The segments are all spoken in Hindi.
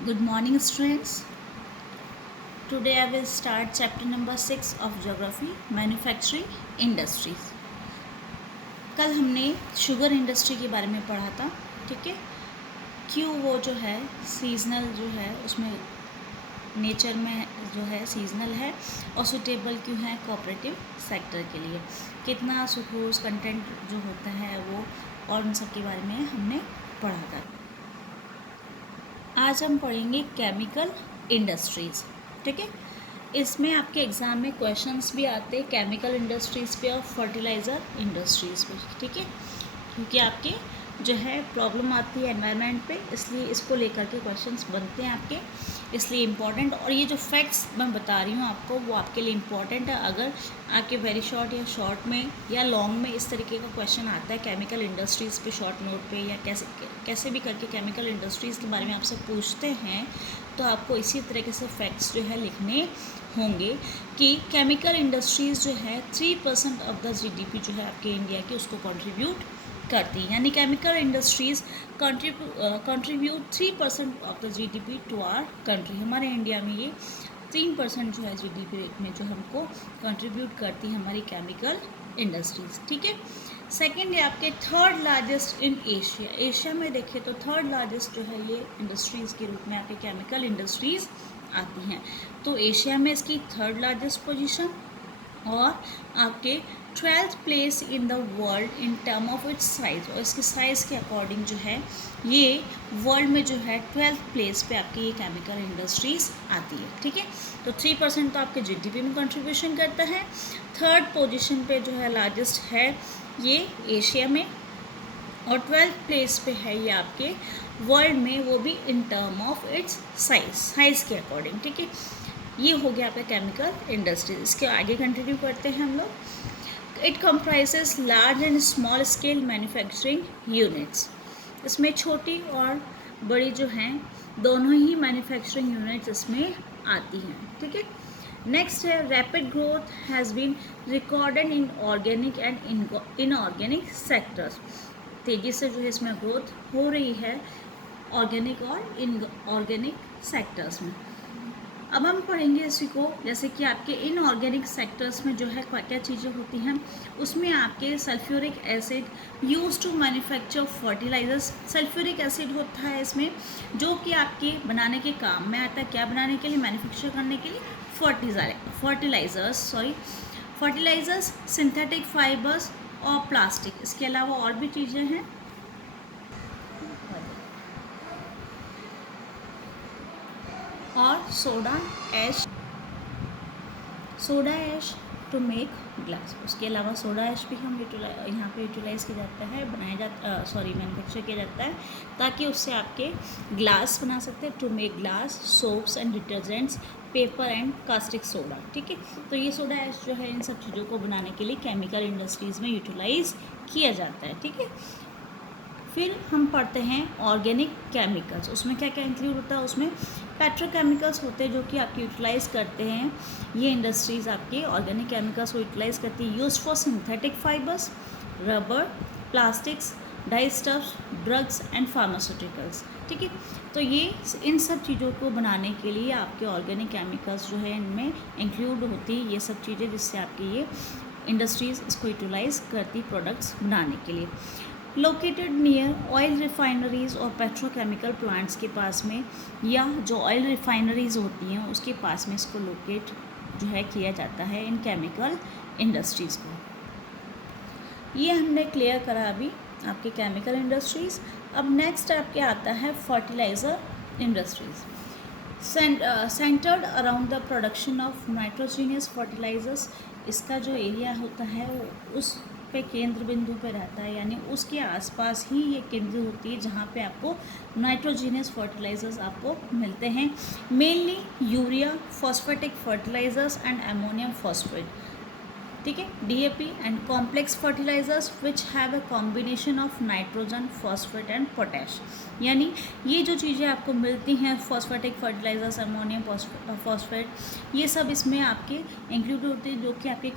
Good morning, students. Today I will start chapter number 6 of Geography, Manufacturing Industries. कल हमने शुगर इंडस्ट्री के बारे में पढ़ा था, ठीक है। क्यों वो जो है सीजनल जो है उसमें नेचर में जो है सीजनल है और सुटेबल क्यों है कोऑपरेटिव सेक्टर के लिए, कितना सुक्रोज कंटेंट जो होता है वो और उन सब के बारे में हमने पढ़ा था। आज हम पढ़ेंगे केमिकल इंडस्ट्रीज़, ठीक है। इसमें आपके एग्ज़ाम में क्वेश्चंस भी आते हैं केमिकल इंडस्ट्रीज़ पे और फर्टिलाइज़र इंडस्ट्रीज़ पे, ठीक है, क्योंकि आपके जो है प्रॉब्लम आती है एनवायरनमेंट पे, इसलिए इसको लेकर के क्वेश्चंस बनते हैं आपके, इसलिए इम्पॉर्टेंट। और ये जो फैक्ट्स मैं बता रही हूँ आपको वो आपके लिए इम्पॉर्टेंट है। अगर आपके वेरी शॉर्ट या शॉर्ट में या लॉन्ग में इस तरीके का क्वेश्चन आता है केमिकल इंडस्ट्रीज़ पे शॉर्ट नोट पे, या कैसे भी करके केमिकल इंडस्ट्रीज़ के बारे में आपसे पूछते हैं, तो आपको इसी तरीके से फैक्ट्स जो है लिखने होंगे कि केमिकल इंडस्ट्रीज़ जो है 3% ऑफ द जीडीपी जो है आपके इंडिया की उसको कंट्रीब्यूट करती है। यानी chemical industries contribute 3% of the GDP to our country. हमारे इंडिया में ये 3% जो है जीडीपी में जो हमको कंट्रीब्यूट करती है हमारी केमिकल इंडस्ट्रीज़, ठीक है। सेकेंड है आपके third largest in Asia. Asia में देखें तो थर्ड लार्जेस्ट जो है ये इंडस्ट्रीज़ के रूप में आपके केमिकल इंडस्ट्रीज़ आती हैं। तो एशिया में इसकी थर्ड लार्जेस्ट पोजीशन और आपके 12th place in the world in term of its size. और इसके साइज़ के अकॉर्डिंग जो है ये वर्ल्ड में जो है 12th प्लेस पे आपकी ये केमिकल इंडस्ट्रीज़ आती है, ठीक है। तो 3% तो आपके जीडीपी में कंट्रीब्यूशन करता है। थर्ड पोजीशन पे जो है लार्जेस्ट है ये एशिया में, और 12th प्लेस पे है ये आपके वर्ल्ड में, वो भी in term of its size के अकॉर्डिंग, ठीक है। ये हो गया आपका केमिकल इंडस्ट्रीज। इसके आगे कंटिन्यू करते हैं हम लोग। It comprises large and small scale manufacturing units. इसमें छोटी और बड़ी जो हैं दोनों ही मैन्युफैक्चरिंग यूनिट्स इसमें आती हैं, ठीक है। नेक्स्ट है rapid growth has been recorded in organic and inorganic sectors. तेज़ी से जो है इसमें ग्रोथ हो रही है ऑर्गेनिक और इनऑर्गेनिक सेक्टर्स में। अब हम पढ़ेंगे इसी को, जैसे कि आपके इनऑर्गेनिक सेक्टर्स में जो है क्या क्या चीज़ें होती हैं। उसमें आपके sulphuric acid use to manufacture fertilisers. Sulphuric acid होता है इसमें जो कि आपके बनाने के काम में आता है। क्या बनाने के लिए? मैन्युफैक्चर करने के लिए फर्टिलाइजर्स, सिंथेटिक फाइबर्स और प्लास्टिक। इसके अलावा और भी चीज़ें हैं। और soda ash to make glass. उसके अलावा सोडा ऐश भी हम यहाँ पे यूटिलाइज़ किया जाता है, मैन्युफैक्चर किया जाता है ताकि उससे आपके ग्लास बना सकते हैं। To make glass, soaps and detergents, paper and caustic soda, ठीक है। तो ये सोडा ऐश जो है इन सब चीज़ों को बनाने के लिए केमिकल इंडस्ट्रीज़ में यूटिलाइज़ किया जाता है, ठीक है। फिर हम पढ़ते हैं ऑर्गेनिक केमिकल्स। उसमें क्या क्या इंक्लूड होता है? उसमें पेट्रोकेमिकल्स होते हैं जो कि आपके यूटिलाइज़ करते हैं। ये इंडस्ट्रीज़ आपके ऑर्गेनिक केमिकल्स को यूटिलाइज़ करती है। Use for synthetic fibres, rubber, plastics, dye stuffs, drugs and pharmaceuticals, ठीक है। तो ये इन सब चीज़ों को बनाने के लिए आपके ऑर्गेनिक केमिकल्स जो है इनमें इंक्लूड होती है ये सब चीज़ें, जिससे आपकी ये इंडस्ट्रीज़ इसको यूटिलाइज़ करती प्रोडक्ट्स बनाने के लिए। लोकेटेड नियर ऑयल रिफाइनरीज और पेट्रोकेमिकल प्लांट्स के पास में, या जो ऑयल रिफाइनरीज होती हैं उसके पास में इसको लोकेट जो है किया जाता है इन केमिकल इंडस्ट्रीज़ को। ये हमने क्लियर करा अभी आपके केमिकल इंडस्ट्रीज़। अब नेक्स्ट आपके आता है fertiliser industries. Centred around the production of nitrogenous fertilisers. इसका जो एरिया होता है वो उस पे केंद्र बिंदु पे रहता है, यानी उसके आसपास ही ये केंद्र होती है जहाँ पे आपको नाइट्रोजीनियस फर्टिलाइजर्स आपको मिलते हैं। Mainly urea, phosphatic fertilisers and ammonium phosphate. ठीक है, DAP एंड complex fertilisers which have a combination of nitrogen, phosphate and potash. यानी ये जो चीज़ें आपको मिलती हैं, फॉस्फेटिक फर्टिलाइजर्स, अमोनियम फॉस्फेट, ये सब इसमें आपके इंक्लूड होते हैं, जो कि आपके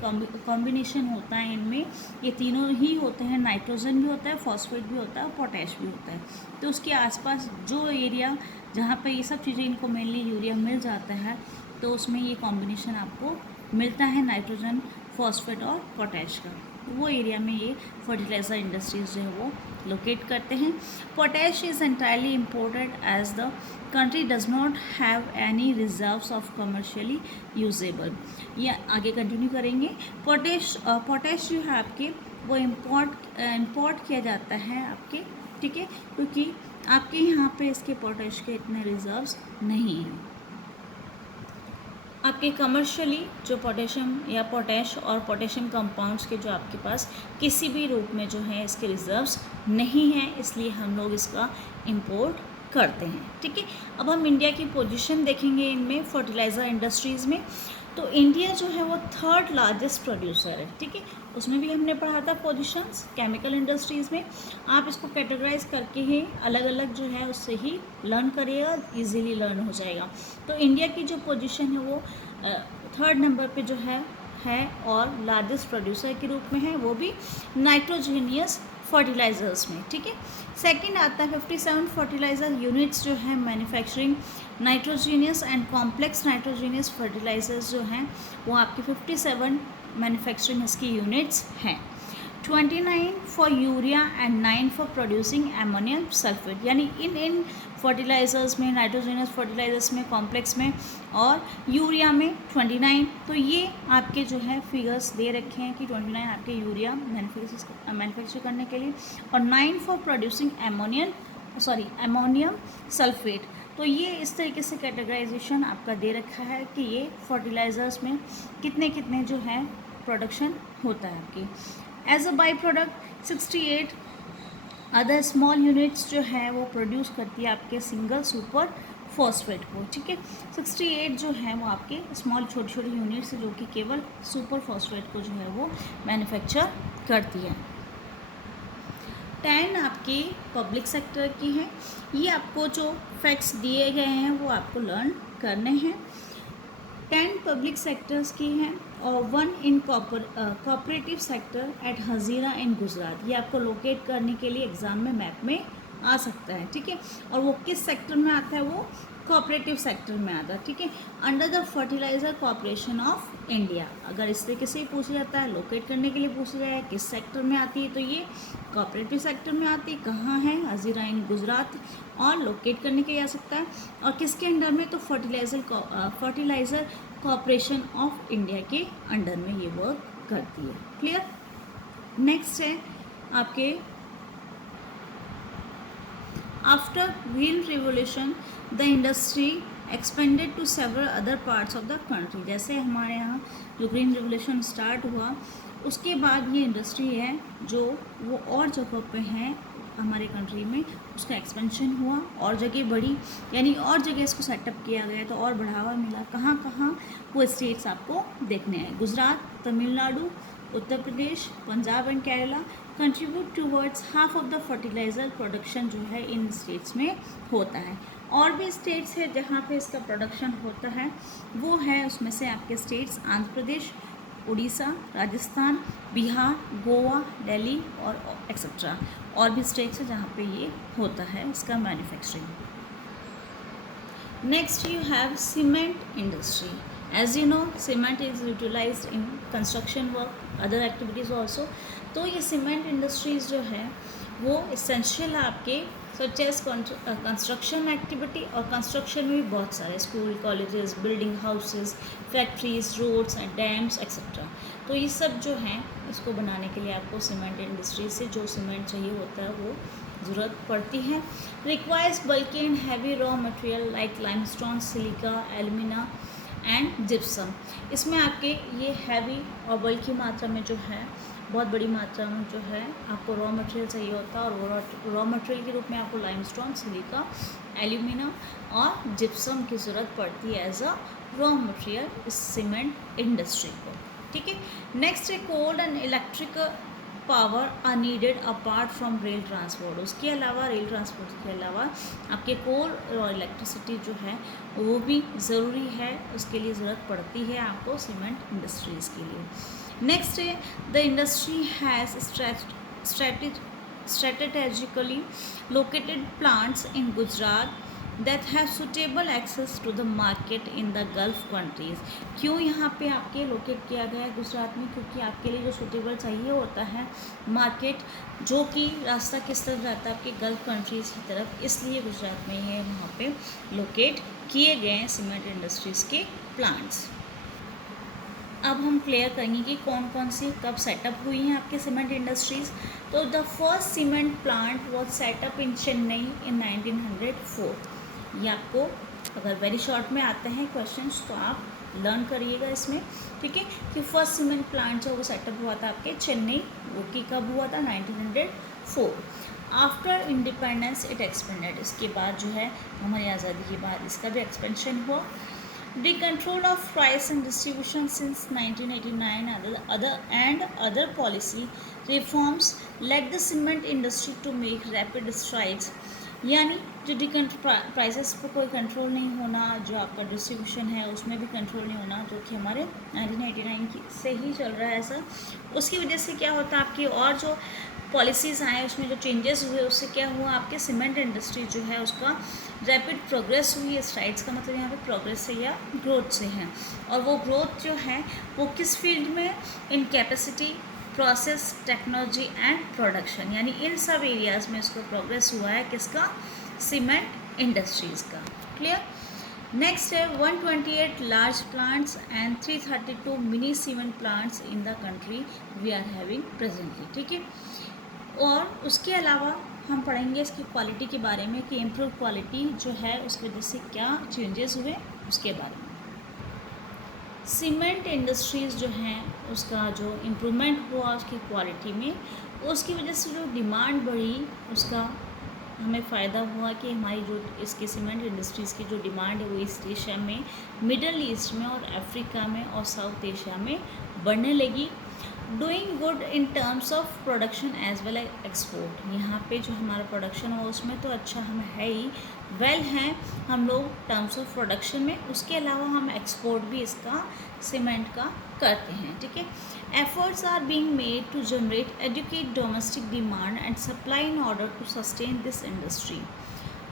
कॉम्बिनेशन होता है इनमें, ये तीनों ही होते हैं, नाइट्रोजन भी होता है, फॉस्फेट भी होता है और पोटैश भी होता है। तो उसके आसपास जो एरिया जहाँ पर ये सब चीज़ें इनको मेनली यूरिया मिल जाता है, तो उसमें ये कॉम्बिनेशन आपको मिलता है नाइट्रोजन, फॉस्फेट और पोटैश का, वो एरिया में ये फर्टिलाइज़र इंडस्ट्रीज जो है वो लोकेट करते हैं। Potash is entirely imported as the country does not have any reserves of commercially usable. ये आगे कंटिन्यू करेंगे। पोटैश जो है आपके वो इम्पोर्ट किया जाता है आपके, ठीक है, क्योंकि आपके यहाँ पे इसके पोटैश के इतने रिजर्व्स नहीं हैं। आपके कमर्शियली जो पोटेशियम या पोटैश और पोटेशियम कंपाउंड्स के जो आपके पास किसी भी रूप में जो है इसके रिजर्व्स नहीं हैं, इसलिए हम लोग इसका इंपोर्ट करते हैं। ठीक है, अब हम इंडिया की पोजीशन देखेंगे इनमें फर्टिलाइज़र इंडस्ट्रीज़ में। तो इंडिया जो है वो 3rd लार्जेस्ट प्रोड्यूसर है। ठीक है, उसमें भी हमने पढ़ा था पोजीशंस केमिकल इंडस्ट्रीज़ में। आप इसको कैटेगराइज करके ही अलग अलग जो है उससे ही लर्न करिएगा, इजीली लर्न हो जाएगा। तो इंडिया की जो पोजीशन है वो 3rd नंबर पे जो है और लार्जेस्ट प्रोड्यूसर के रूप में है, वो भी नाइट्रोजीनियस फर्टिलाइज़र्स में। ठीक है, सेकंड आता है 57 फर्टिलाइज़र यूनिट्स जो है manufacturing nitrogenous and complex nitrogenous fertilisers जो हैं वो आपके 57 मैन्युफैक्चरिंग इसकी यूनिट्स हैं। 29 for urea and 9 for producing ammonium sulphate. यानी इन फर्टिलाइज़र्स में, नाइट्रोजीनियस फर्टिलाइज़र्स में, कॉम्प्लेक्स में और यूरिया में 29। तो ये आपके जो है फिगर्स दे रखे हैं कि 29 आपके यूरिया मैन्युफैक्चर करने के लिए और 9 फॉर प्रोड्यूसिंग एमोनियम सल्फेट। तो ये इस तरीके से कैटेगराइजेशन आपका दे रखा है कि ये फर्टिलाइज़र्स में कितने कितने जो है प्रोडक्शन होता है आपकी। As a by product 68 other small units जो है वो प्रोड्यूस करती है आपके सिंगल सुपर फॉस्फेट को। ठीक है, 68 जो है वो आपके स्मॉल छोटी छोटी यूनिट्स जो कि केवल सुपर फॉस्फेट को जो है वो मैन्युफैक्चर करती है। 10 आपके पब्लिक सेक्टर की हैं। ये आपको जो फैक्ट्स दिए गए हैं वो आपको लर्न करने हैं। 10 पब्लिक सेक्टर्स की हैं और 1 in cooperative sector at Hazira in Gujarat. ये आपको लोकेट करने के लिए एग्ज़ाम में मैप में आ सकता है। ठीक है, और वो किस सेक्टर में आता है, वो कोऑपरेटिव सेक्टर में आता है। ठीक है, under the fertiliser corporation of India. अगर इस तरीके से पूछा जाता है, लोकेट करने के लिए पूछा जाए किस सेक्टर में आती है, तो ये कोऑपरेटिव सेक्टर में आती है। कहाँ है, हजीरा इन गुजरात, और लोकेट करने के लिए आ सकता है। और किसके अंडर में, तो फर्टिलाइज़र कॉर्पोरेशन ऑफ इंडिया के अंडर में ये वर्क करती है। क्लियर। नेक्स्ट है आपके after wheel revolution the industry expanded to several other parts of the country. जैसे हमारे यहाँ जो ग्रीन रिवोल्यूशन स्टार्ट हुआ उसके बाद ये इंडस्ट्री है जो वो और जगहों पे है हमारे कंट्री में, उसका एक्सपेंशन हुआ और जगह बढ़ी, यानी और जगह इसको सेटअप किया गया तो और बढ़ावा मिला। कहाँ कहाँ वो स्टेट्स आपको देखने हैं, Gujarat, Tamil Nadu, Uttar Pradesh, Punjab and Kerala contribute towards half of the fertiliser production जो है इन स्टेट्स में होता है। और भी स्टेट्स है जहाँ पे इसका प्रोडक्शन होता है, वो है उसमें से आपके स्टेट्स आंध्र प्रदेश, उड़ीसा, राजस्थान, बिहार, गोवा, दिल्ली और एक्सेट्रा। और भी स्टेट्स है जहाँ पे ये होता है इसका manufacturing. Next you have cement industry. As you know cement is utilised in construction work, other activities also. तो ये सीमेंट इंडस्ट्रीज़ जो है वो इसेंशियल है आपके सच एज कंस्ट्रक्शन एक्टिविटी, और कंस्ट्रक्शन में भी बहुत सारे school, colleges, building houses, factories, roads and dams etcetera. तो ये सब जो हैं इसको बनाने के लिए आपको सीमेंट इंडस्ट्री से जो सीमेंट चाहिए होता है वो ज़रूरत पड़ती है। रिक्वायर्स बल्कि and heavy raw material like limestone, silica, alumina and gypsum. इसमें आपके ये हैवी और बल्कि मात्रा में जो है, बहुत बड़ी मात्रा में जो है आपको रॉ मटेरियल चाहिए होता है, और वो रॉ मटेरियल के रूप में आपको लाइमस्टोन, सिलिका, एल्यूमिना और जिप्सम की ज़रूरत पड़ती है एज अ रॉ मटेरियल इस सीमेंट इंडस्ट्री को। ठीक है। नेक्स्ट है coal and electric power are needed apart from rail transport. उसके अलावा रेल ट्रांसपोर्ट के अलावा आपके कोल और इलेक्ट्रिसिटी जो है वो भी ज़रूरी है, उसके लिए ज़रूरत पड़ती है आपको सीमेंट इंडस्ट्रीज़ के लिए। नेक्स्ट है the industry has strategically located plants in Gujarat that have suitable access to the market in the Gulf countries। क्यों यहाँ पे आपके लोकेट किया गया है गुजरात में? क्योंकि आपके लिए जो सुटेबल चाहिए होता है मार्केट, जो कि रास्ता किस तरफ जाता है आपके गल्फ कंट्रीज़ की तरफ, इसलिए गुजरात में ये वहाँ पे लोकेट किए गए हैं सीमेंट इंडस्ट्रीज़ के प्लांट्स। अब हम क्लियर करेंगे कि कौन कौन सी कब सेटअप हुई हैं आपके सीमेंट इंडस्ट्रीज़। तो the first cement plant was setup in Chennai in 1904। ये आपको अगर वेरी शॉर्ट में आते हैं क्वेश्चंस तो आप लर्न करिएगा इसमें, ठीक है। कि फर्स्ट सीमेंट प्लांट जो वो सेटअप हुआ था आपके चेन्नई, वो कि कब हुआ था? 1904। After independence it expanded. इसके बाद जो है हमारी आज़ादी के बाद इसका भी एक्सपेंशन हुआ। The control of price and distribution since 1989 and other policy reforms led the cement industry to make rapid strides। यानी जो प्राइसेस पर कोई कंट्रोल नहीं होना, जो आपका डिस्ट्रीब्यूशन है उसमें भी कंट्रोल नहीं होना, जो कि हमारे 1989 से ही चल रहा है ऐसा, उसकी वजह से क्या होता है आपकी और जो पॉलिसीज़ आए उसमें जो चेंजेस हुए उससे क्या हुआ आपके सीमेंट इंडस्ट्री जो है उसका रैपिड प्रोग्रेस हुई है। स्ट्राइड्स का मतलब यहाँ पे प्रोग्रेस से या ग्रोथ से है। और वो ग्रोथ जो है वो किस फील्ड में? In capacity, process, technology and production, यानी इन सब एरियाज़ में इसको प्रोग्रेस हुआ है। किसका? सीमेंट इंडस्ट्रीज़ का। क्लियर? नेक्स्ट है 128 large plants and 332 mini cement plants in the country we are having presently, ठीक है। और उसके अलावा हम पढ़ेंगे इसकी क्वालिटी के बारे में कि इम्प्रूव क्वालिटी जो है उसकी वजह से क्या चेंजेस हुए उसके बारे में। सीमेंट इंडस्ट्रीज़ जो हैं उसका जो इम्प्रूवमेंट हुआ उसकी क्वालिटी में, उसकी वजह से जो डिमांड बढ़ी उसका हमें फ़ायदा हुआ कि हमारी जो इसकी सीमेंट इंडस्ट्रीज़ की जो डिमांड है वो ईस्ट एशिया में, मिडल ईस्ट में और अफ्रीका में और साउथ एशिया में बढ़ने लगी। Doing good in terms of production as well as export. यहाँ पे जो हमारा प्रोडक्शन हो उसमें तो अच्छा हम है ही, वेल हैं हम लोग टर्म्स ऑफ प्रोडक्शन में, उसके अलावा हम एक्सपोर्ट भी इसका सीमेंट का करते हैं, ठीक है। Efforts are being made to generate educate domestic demand and supply in order to sustain this industry.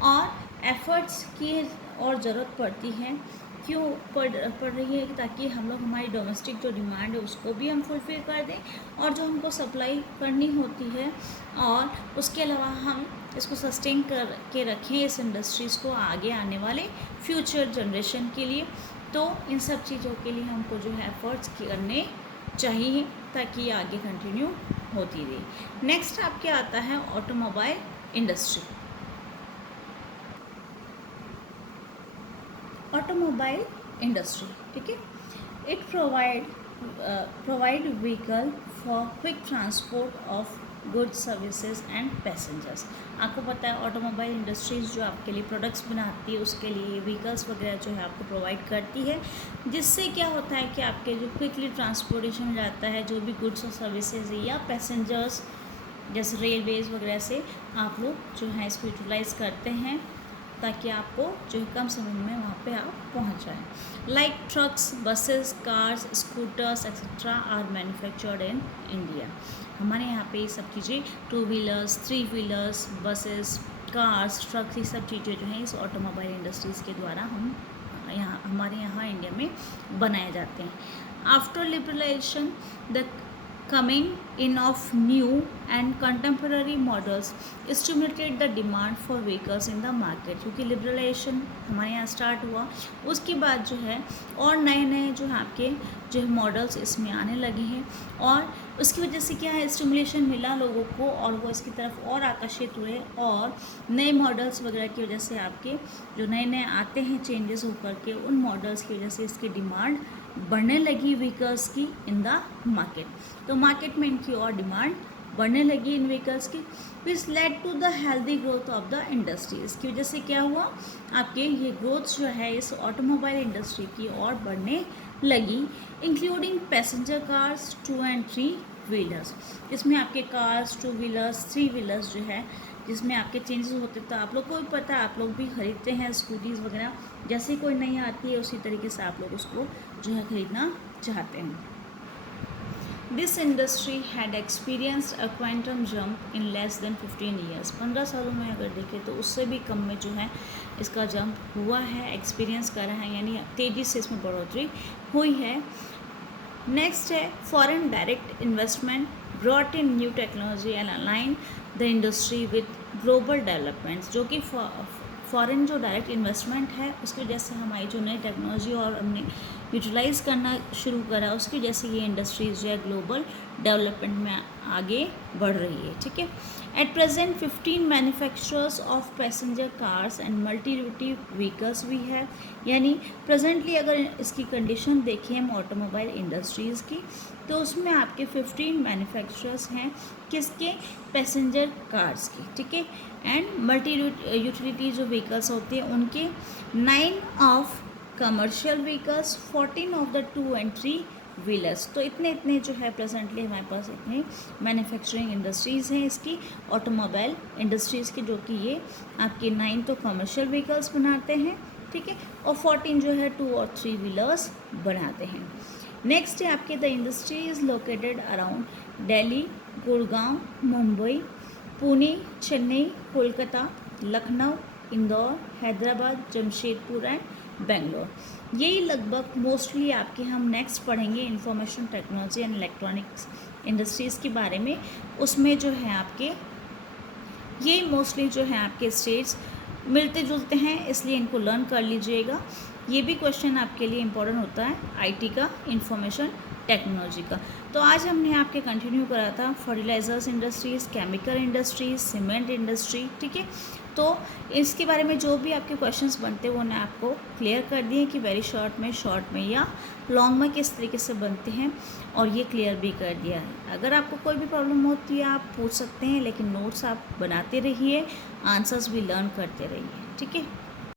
और एफर्ट्स की और ज़रूरत पड़ती है, क्यों पड़ रही है? ताकि हम लोग हमारी डोमेस्टिक जो डिमांड है उसको भी हम फुलफिल कर दें और जो हमको सप्लाई करनी होती है, और उसके अलावा हम इसको सस्टेन कर के रखें इस इंडस्ट्रीज़ को आगे आने वाले फ्यूचर जनरेशन के लिए। तो इन सब चीज़ों के लिए हमको जो है एफर्ट्स करने चाहिए ताकि ये आगे कंटिन्यू होती रहे। नेक्स्ट आपके आता है ऑटोमोबाइल इंडस्ट्री। ऑटोमोबाइल इंडस्ट्री, ठीक है। It provide vehicle for quick transport of goods, services and passengers. आपको पता है ऑटोमोबाइल इंडस्ट्रीज़ जो आपके लिए प्रोडक्ट्स बनाती है उसके लिए व्हीकल्स वगैरह जो है आपको प्रोवाइड करती है, जिससे क्या होता है कि आपके जो क्विकली ट्रांसपोर्टेशन हो जाता है जो भी गुड्स और सर्विसेज या पैसेंजर्स जैसे रेलवेज़ वगैरह से आप लोग जो है इसको यूटिलाइज़ करते हैं ताकि आपको जो है कम समय में वहाँ पे आप पहुँच जाएँ। Like trucks, buses, cars, scooters etcetera are manufactured in India. हमारे यहाँ पे ये सब चीज़ें 2 wheelers, 3 wheelers, buses, cars, trucks, ये सब चीज़ें जो हैं इस ऑटोमोबाइल इंडस्ट्रीज़ के द्वारा हमारे यहाँ इंडिया में बनाए जाते हैं। After liberalisation the coming in of new and contemporary models stimulated the demand for vehicles in the market। क्योंकि लिबरलाइजेशन हमारे यहाँ स्टार्ट हुआ उसके बाद जो है और नए नए जो है आपके जो मॉडल्स इसमें आने लगे हैं, और उसकी वजह से क्या है स्टिमुलेशन मिला लोगों को और वो इसकी तरफ और आकर्षित हुए, और नए मॉडल्स वगैरह की वजह से आपके जो नए नए आते हैं चेंजेस होकर के उन मॉडल्स की वजह से इसकी डिमांड बढ़ने लगी व्हीकल्स की इन द मार्केट। तो मार्केट में इनकी और डिमांड बढ़ने लगी इन व्हीकल्स की, which led to the healthy growth of the industry. इसकी वजह से क्या हुआ, आपके ये ग्रोथ जो है इस ऑटोमोबाइल इंडस्ट्री की और बढ़ने लगी, including passenger cars, 2 and 3 wheelers. इसमें आपके कार्स, 2 व्हीलर्स, 3 व्हीलर्स जो है जिसमें आपके चेंजेस होते, तो आप लोग को भी पता है, आप लोग भी खरीदते हैं स्कूटीज़ वगैरह, जैसे कोई नई आती है उसी तरीके से आप लोग उसको जो है खरीदना चाहते हैं। This industry had experienced a quantum jump in less than 15 years. 15 सालों में अगर देखें तो उससे भी कम में जो है इसका जंप हुआ है, एक्सपीरियंस करा है, यानी तेज़ी से इसमें बढ़ोतरी हुई है। नेक्स्ट है foreign direct investment brought in new technology and align the industry with global developments, जो कि फॉरेन जो डायरेक्ट इन्वेस्टमेंट है उसकी वजह से हमारी जो नई टेक्नोलॉजी और हमने यूटिलाइज़ करना शुरू करा, उसकी वजह से ये इंडस्ट्रीज जो है ग्लोबल डेवलपमेंट में आगे बढ़ रही है। ठीक है, at present 15 manufacturers of passenger cars and multi duty vehicles भी है, यानी प्रेजेंटली अगर इसकी कंडीशन देखें हम ऑटोमोबाइल इंडस्ट्रीज़ की, तो उसमें आपके 15 मैन्युफैक्चरर्स हैं, किसके, पैसेंजर कार्स की। ठीक है, एंड मल्टी यूटिलिटी जो व्हीकल्स होती हैं उनके 9 of commercial vehicles, 14 of the 2 and 3 wheelers. तो इतने जो है प्रेजेंटली हमारे पास इतने मैन्युफैक्चरिंग इंडस्ट्रीज़ हैं इसकी ऑटोमोबाइल इंडस्ट्रीज़ की, जो कि ये आपके 9 तो कमर्शियल व्हीकल्स बनाते हैं, ठीक है, और 14 जो है 2 और 3 व्हीलर्स बनाते हैं। नेक्स्ट है आपके the industry is located around Delhi, Gurgaon, Mumbai, Pune, Chennai, Kolkata, Lucknow, Indore, Hyderabad, Jamshedpur and Bangalore. यही लगभग मोस्टली आपके हम नेक्स्ट पढ़ेंगे information technology and electronics industries के बारे में, उसमें जो है आपके ये मोस्टली जो है आपके स्टेट्स मिलते जुलते हैं, इसलिए इनको लर्न कर लीजिएगा। ये भी क्वेश्चन आपके लिए इम्पोर्टेंट होता है आईटी का, इंफॉर्मेशन टेक्नोलॉजी का। तो आज हमने आपके कंटिन्यू करा था fertilisers industries, chemical industries, cement industry. ठीक है, तो इसके बारे में जो भी आपके क्वेश्चंस बनते हैं वो मैं आपको क्लियर कर दिए कि वेरी शॉर्ट में या लॉन्ग में किस तरीके से बनते हैं, और ये क्लियर भी कर दिया है। अगर आपको कोई भी प्रॉब्लम होती है आप पूछ सकते हैं, लेकिन नोट्स आप बनाते रहिए, आंसर्स भी लर्न करते रहिए। ठीक है।